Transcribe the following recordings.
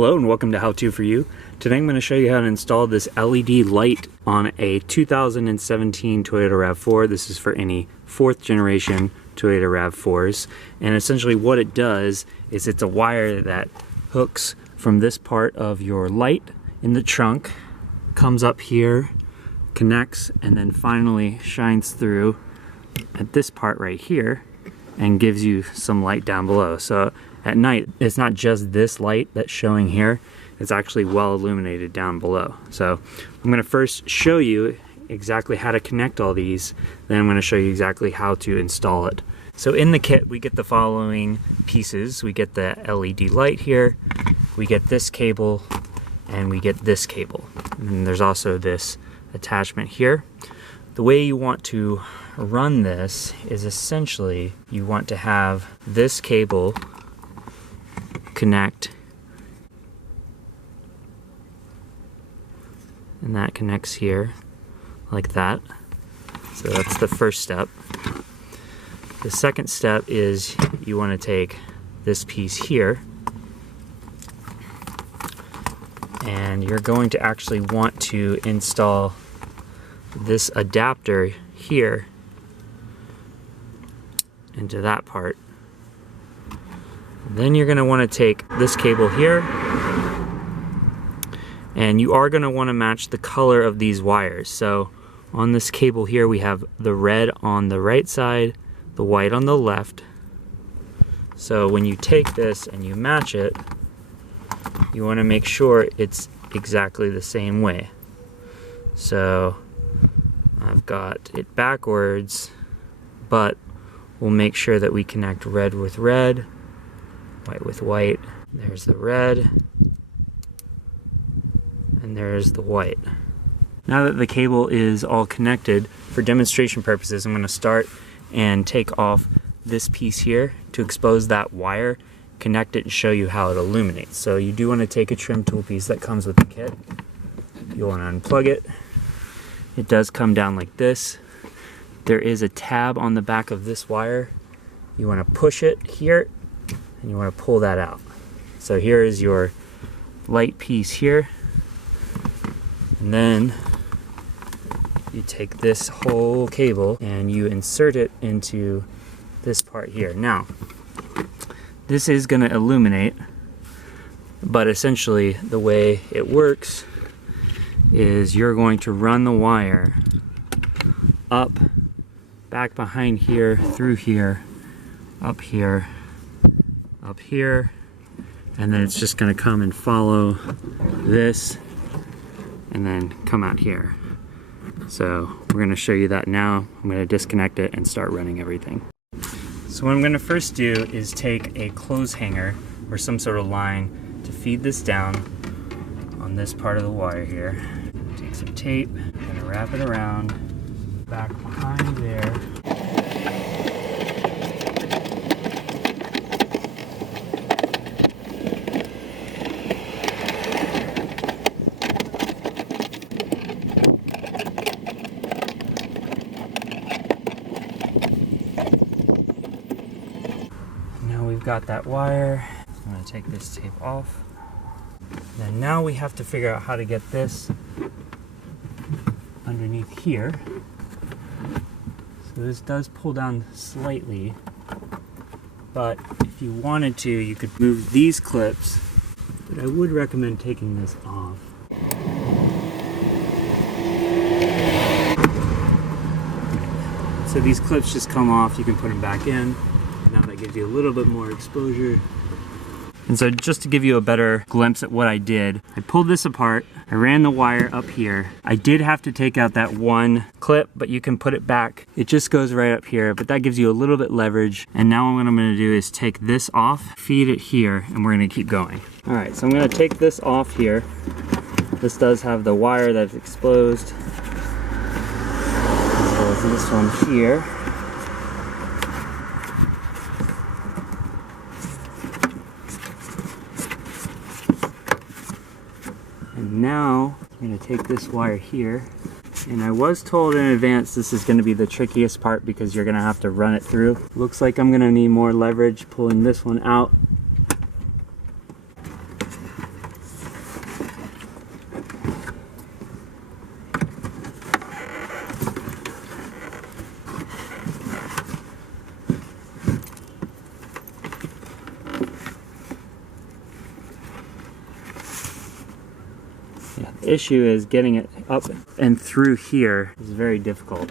Hello and welcome to How To For You. Today I'm going to show you how to install this LED light on a 2017 Toyota Rav4. This is for any 4th generation Toyota Rav4s. And essentially what it does is it's a wire that hooks from this part of your light in the trunk, comes up here, connects, and then finally shines through at this part right here and gives you some light down below. So at night, it's not just this light that's showing here, it's actually well illuminated down below. So I'm gonna first show you exactly how to connect all these, then I'm gonna show you exactly how to install it. So in the kit, we get the following pieces. We get the LED light here, we get this cable, and we get this cable. And then there's also this attachment here. The way you want to run this is essentially you want to have this cable connect, and that connects here like that. So that's the first step. The second step is you want to take this piece here and you're going to actually want to install this adapter here into that part. Then you're going to want to take this cable here, and you are going to want to match the color of these wires. So on this cable here we have the red on the right side, the white on the left. So when you take this and you match it, you want to make sure it's exactly the same way. So I've got it backwards, but we'll make sure that we connect red with red, white with white. There's the red, and there's the white. Now that the cable is all connected, for demonstration purposes, I'm going to start and take off this piece here to expose that wire, connect it, and show you how it illuminates. So you do want to take a trim tool piece that comes with the kit. You'll want to unplug it. It does come down like this. There is a tab on the back of this wire. You want to push it here and you want to pull that out. So here is your light piece here, and then you take this whole cable and you insert it into this part here. Now this is going to illuminate, but essentially the way it works is you're going to run the wire up, back behind here, through here, up here, up here, and then it's just going to come and follow this and then come out here. So we're going to show you that now. I'm going to disconnect it and start running everything. So what I'm going to first do is take a clothes hanger or some sort of line to feed this down on this part of the wire here. Take some tape, I'm going to wrap it around, back behind there. Now we've got that wire. I'm going to take this tape off. And now we have to figure out how to get this underneath here. So this does pull down slightly, but if you wanted to, you could move these clips, but I would recommend taking this off. So these clips just come off, you can put them back in. Now that gives you a little bit more exposure. And so just to give you a better glimpse at what I did, I pulled this apart, I ran the wire up here. I did have to take out that one clip, but you can put it back. It just goes right up here, but that gives you a little bit leverage. And now what I'm gonna do is take this off, feed it here, and we're gonna keep going. All right, so I'm gonna take this off here. This does have the wire that's exposed, as well as this one here. And now I'm going to take this wire here, and I was told in advance this is going to be the trickiest part because you're going to have to run it through. Looks like I'm going to need more leverage pulling this one out. issue is getting it up and through here is very difficult.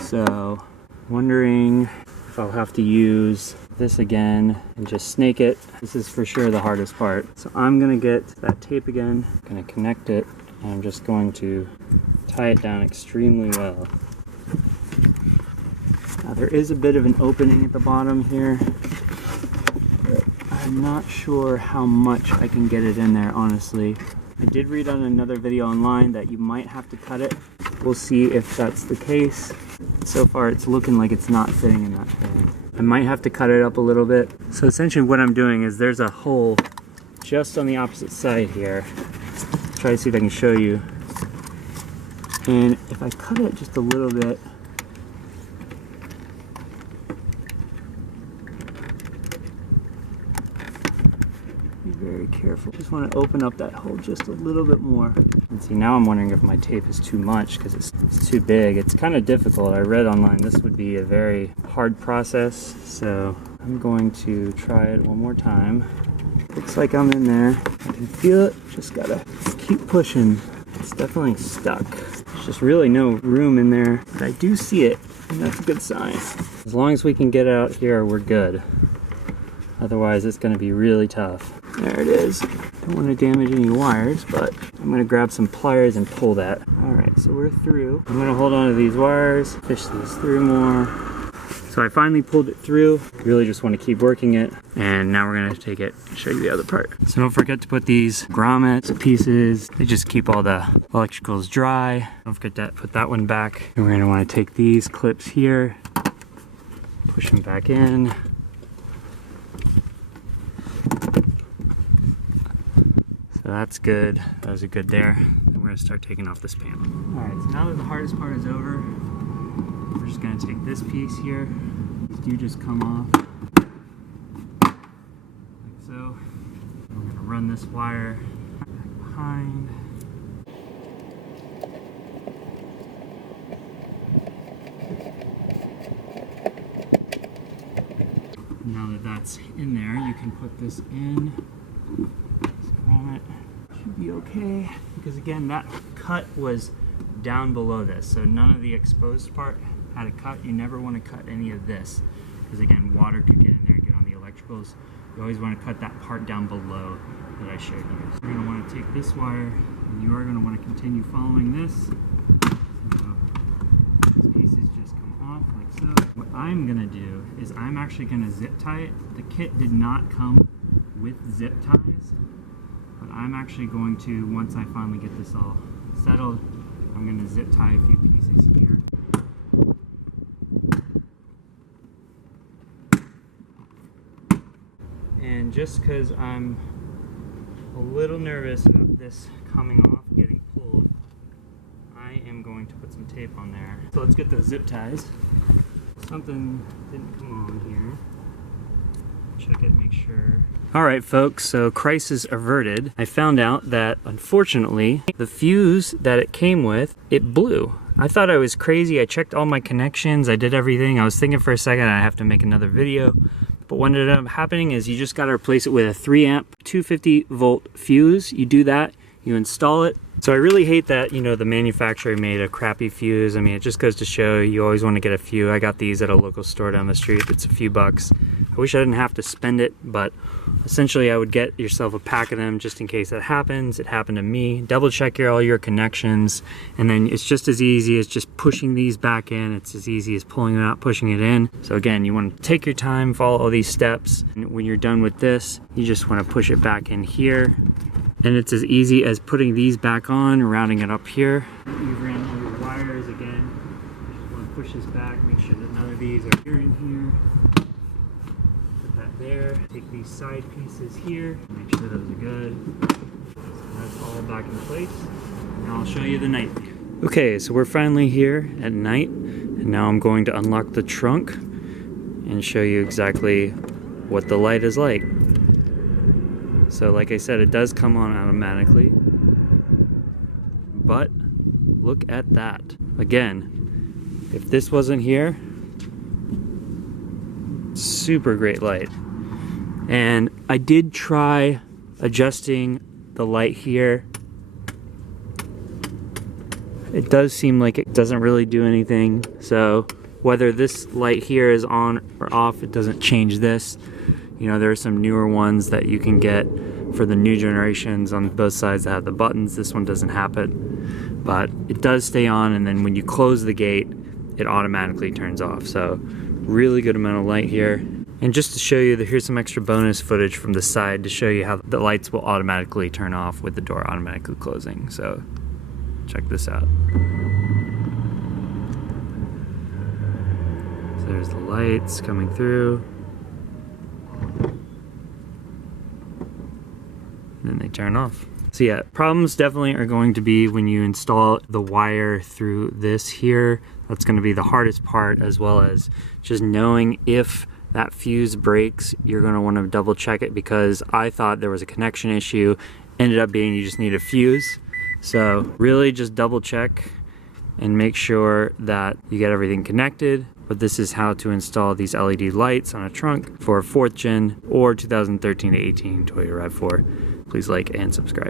So, wondering if I'll have to use this again and just snake it. This is for sure the hardest part. So I'm gonna get that tape again, gonna connect it, and I'm just going to tie it down extremely well. Now there is a bit of an opening at the bottom here, but I'm not sure how much I can get it in there, honestly. I did read on another video online that you might have to cut it. We'll see if that's the case. So far it's looking like it's not fitting in that hole. I might have to cut it up a little bit. So essentially what I'm doing is there's a hole just on the opposite side here. Try to see if I can show you. And if I cut it just a little bit, be very careful. Just want to open up that hole just a little bit more. And see, now I'm wondering if my tape is too much because it's too big. It's kind of difficult. I read online this would be a very hard process, so I'm going to try it one more time. Looks like I'm in there. I can feel it. Just gotta keep pushing. It's definitely stuck. There's just really no room in there, but I do see it, and that's a good sign. As long as we can get it out here, we're good. Otherwise, it's gonna be really tough. There it is. Don't want to damage any wires, but I'm gonna grab some pliers and pull that. All right, so we're through. I'm gonna hold on to these wires, fish these through more. So I finally pulled it through. Really just want to keep working it. And now we're gonna take it and show you the other part. So don't forget to put these grommets pieces. They just keep all the electricals dry. Don't forget to put that one back. And we're gonna want to take these clips here, push them back in. So that's good. Those are good there. Then we're gonna start taking off this panel. All right, so now that the hardest part is over, we're just gonna take this piece here. These do just come off, like so. We're gonna run this wire back behind. Now that that's in there, you can put this in. Should be okay, because again, that cut was down below this, so none of the exposed part had a cut. You never want to cut any of this, because again, water could get in there and get on the electricals. You always want to cut that part down below that I showed you. So you're going to want to take this wire, and you are going to want to continue following this. So these pieces just come off like so. What I'm going to do is I'm actually going to zip tie it. The kit did not come with zip ties, but I'm actually going to, once I finally get this all settled, I'm going to zip tie a few pieces here. And just because I'm a little nervous about this coming off, getting pulled, I am going to put some tape on there. So let's get those zip ties. Something didn't come on here. Check it, make sure. Alright folks, so crisis averted. I found out that, unfortunately, the fuse that it came with, it blew. I thought I was crazy. I checked all my connections, I did everything. I was thinking for a second I have to make another video. But what ended up happening is you just gotta replace it with a 3 amp, 250 volt fuse. You do that, you install it. So I really hate that, you know, the manufacturer made a crappy fuse. I mean, it just goes to show you always want to get a few. I got these at a local store down the street. It's a few bucks. I wish I didn't have to spend it, but essentially I would get yourself a pack of them just in case that happens. It happened to me. Double check all your connections, and then it's just as easy as just pushing these back in. It's as easy as pulling it out, pushing it in. So again, you want to take your time, follow all these steps, and when you're done with this, you just want to push it back in here. And it's as easy as putting these back on, routing it up here. You ran all your wires again. You just want to push this back, make sure that none of these are here in here. Put that there. Take these side pieces here, make sure those are good. So that's all back in place. Now I'll show you the night view. Okay, so we're finally here at night, and now I'm going to unlock the trunk and show you exactly what the light is like. So like I said, it does come on automatically, but look at that. Again, if this wasn't here, super great light. And I did try adjusting the light here, it does seem like it doesn't really do anything. So whether this light here is on or off, it doesn't change this. You know, there are some newer ones that you can get for the new generations on both sides that have the buttons. This one doesn't have it, but it does stay on, and then when you close the gate, it automatically turns off. So really good amount of light here. And just to show you, here's some extra bonus footage from the side to show you how the lights will automatically turn off with the door automatically closing. So check this out. So there's the lights coming through. And then they turn off. So yeah, problems definitely are going to be when you install the wire through this here. That's going to be the hardest part, as well as just knowing if that fuse breaks. You're going to want to double check it, because I thought there was a connection issue, ended up being you just need a fuse. So really just double check and make sure that you get everything connected. But this is how to install these LED lights on a trunk for a 4th gen or 2013 to 18 Toyota RAV4. Please like and subscribe.